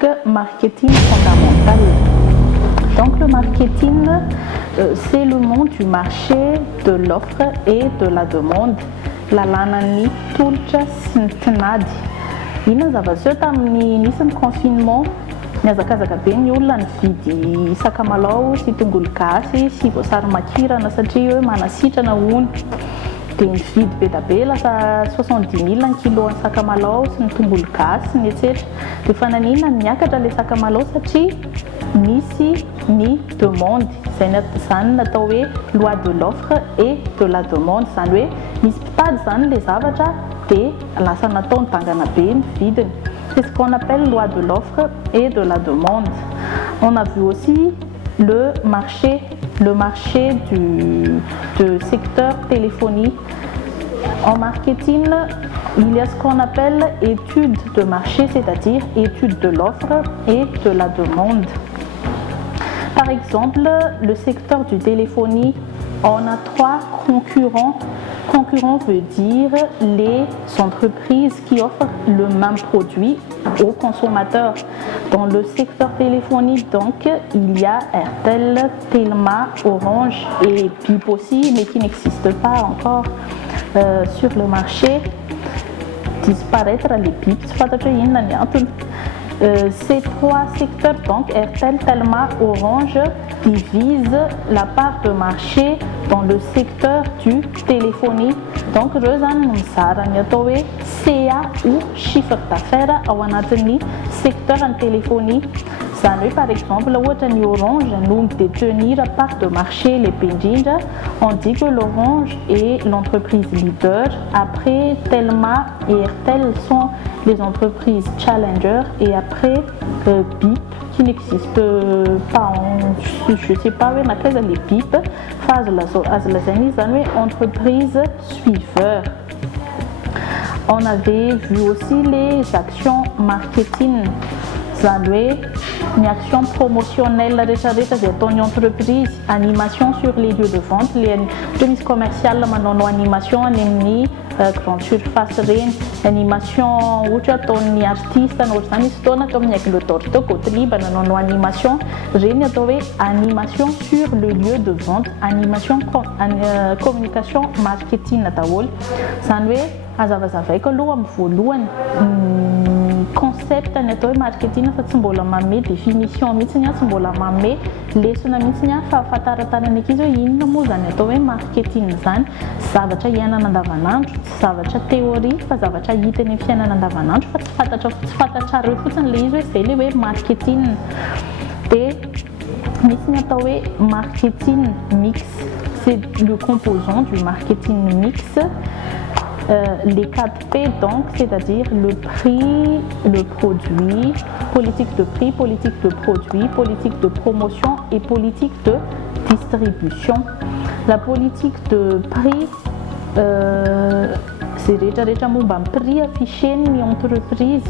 politique marketing fondamentale. Donc le marketing, c'est le monde du marché, de l'offre et de la demande. Lalànan'ny tolotra sy ny tinady. Ina zava-tsy tamin'ny nisan'ny confinement, niazakazaka be ny olona nividy sakamalao sy tongolo gasy sy voasary makirana satria hoe manasitrana hono. Dia nividy be da be lasa 70 000 ny kiloan'ny sakamalao sy ny tongolo gasy ny etsetra. Dia fa nanina niakatra ilay sakamalao satria misy ny demande. Zany natao hoe loi de l'offre et de la demande. Zany hoe misy mpitady zany ilay zavatra dia lasa natao nitangana be ny vidiny. C'est ce qu'on appelle loi de l'offre et de la demande. On a vu aussi le marché du secteur téléphonie. En marketing, il y a ce qu'on appelle étude de marché, c'est-à-dire étude de l'offre et de la demande. Par exemple, le secteur du téléphonie, on a 3 concurrents. Concurrent veut dire les entreprises qui offrent le même produit aux consommateurs. Dans le secteur téléphonique, donc, il y a Airtel, Telma, Orange et BIP aussi, mais qui n'existent pas encore sur le marché. Disparaître les BIP, ces 3 secteurs, donc Airtel, Telma, Orange, divisent la part de marché dans le secteur du téléphonie. Donc, Rosanne Saranyatowe, CA ou chiffre d'affaires au secteur en téléphonie. Par exemple, Orange nous détenir la part de marché les Pendinja. On dit que l'Orange est l'entreprise leader. Après, Telma et Airtel sont les entreprises challenger. Et après, BIP, qui n'existe pas, je ne sais pas, mais les BIP, les entreprises suiveurs. On avait vu aussi les actions marketing. Une action promotionnelle de entreprise, animation sur les lieux de vente, les remises commerciales, animation, grande surface, animation, artiste, animation sur le lieu de vente, animation, communication, marketing, concept ny atao hoe marketing fa tsy mbola manome définition mihitsy tsy mbola manome lesona mihitsy fahafantaran'ny ankizy hoe inona moa zany atao hoe marketing zany. Zavatra iainana andavanandro, tsy zavatra théorie fa zavatra hita eny amin'ny fiainana andavanandro fa tsy fantatrareo fotsiny le izy hoe zay le hoe marketing. Dia misy ny atao hoe marketing mix, c'est le composant du marketing mix. Les 4P donc, c'est-à-dire le prix, le produit, politique de prix, politique de produit, politique de promotion et politique de distribution. La politique de prix, c'est déjà prix affiché ni entreprise.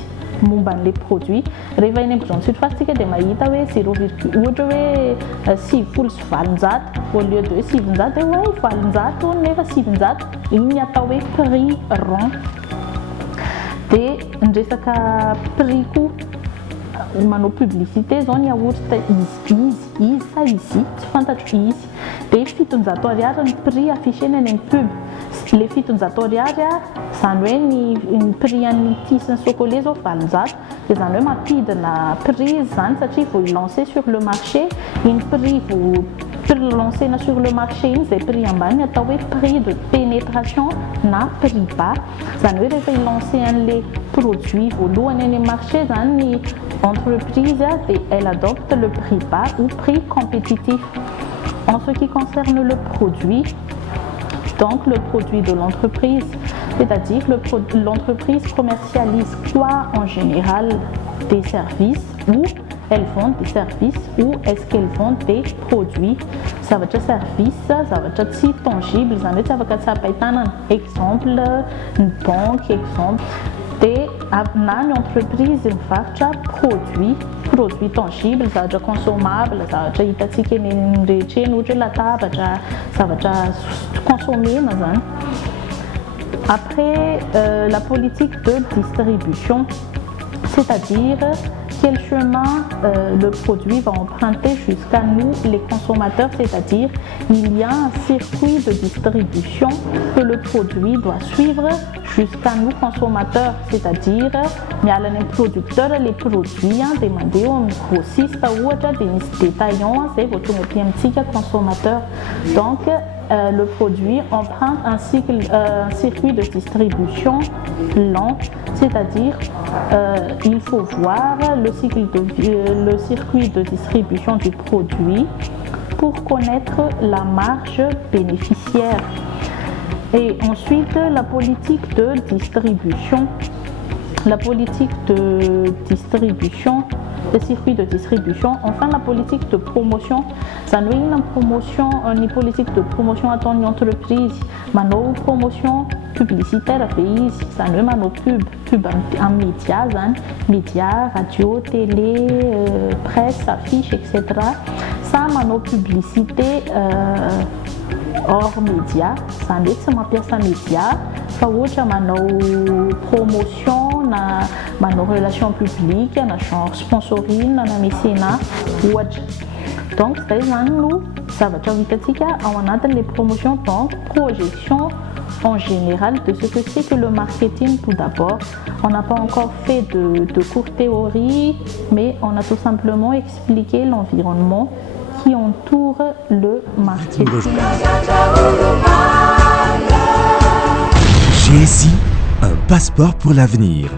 Les produits. Rehefa eny grande surface dia mahita hoe 0,7 au lieu de 700 hoe 700 nefa 700 igny atao hoe prix rond. Dia ny resaka prix koa manao publicité zao ny yaourt izy tsy fantatro izy. Dia 700 ariary ny prix affiché eny amin'ny pub. Les 700 ariary zany hoe ny prix an'ny tisy ny chocolat zao 700 dia zany hoe mampidina prix zany satria vao lancé sur le marché iny prix vao lancé sur le marché iny zay prix ambany atao hoe prix de pénétration na prix bas. Zany hoe rehefa lancé an'le produit voalohany eny amin'ny marché zany ny entreprise dia elle adopte le prix bas ou prix compétitif. En ce qui concerne le produit, donc le produit de l'entreprise, c'est-à-dire l'entreprise commercialise quoi en général? Des services, ou elles vendent des services, ou est-ce qu'elles vendent des produits? Ça va être service, ça va être si tangible, ça va être un exemple, une banque, exemple. Des entreprises mivarotra produit tangible, zavatra consommable, zavatra hitantsika eny rehetra eny ohatra hoe latabatra, zavatra consommena zany. Après, la politique de distribution, c'est-à-dire quel chemin le produit va emprunter jusqu'à nous, les consommateurs, c'est-à-dire il y a un circuit de distribution que le produit doit suivre jusqu'à nous, consommateurs, c'est-à-dire il y a les producteurs, les produits demandés aux grossistes ou des détaillants, c'est votre petit consommateur. Donc, le produit emprunte un circuit de distribution lent, c'est-à-dire il faut voir le circuit de distribution du produit pour connaître la marge bénéficiaire. Et ensuite, la politique de distribution. La politique de distribution, le circuit de distribution, enfin la politique de promotion. Ça nous une promotion, une politique de promotion à ton entreprise, mais nos promotion publicitaire à pays, ça nous nos pub en médias, radio, télé, presse, affiches, etc. Ça, nos publicités hors média, ça n'est pas ma pièce à média. Faut nos promotion, nos relations publiques, nos sponsoring, nos mécénat. Donc, ça va être les promotions, donc projection en général de ce que c'est que le marketing tout d'abord. On n'a pas encore fait de cours théorie, mais on a tout simplement expliqué l'environnement qui entoure le marketing. GSI, un passeport pour l'avenir.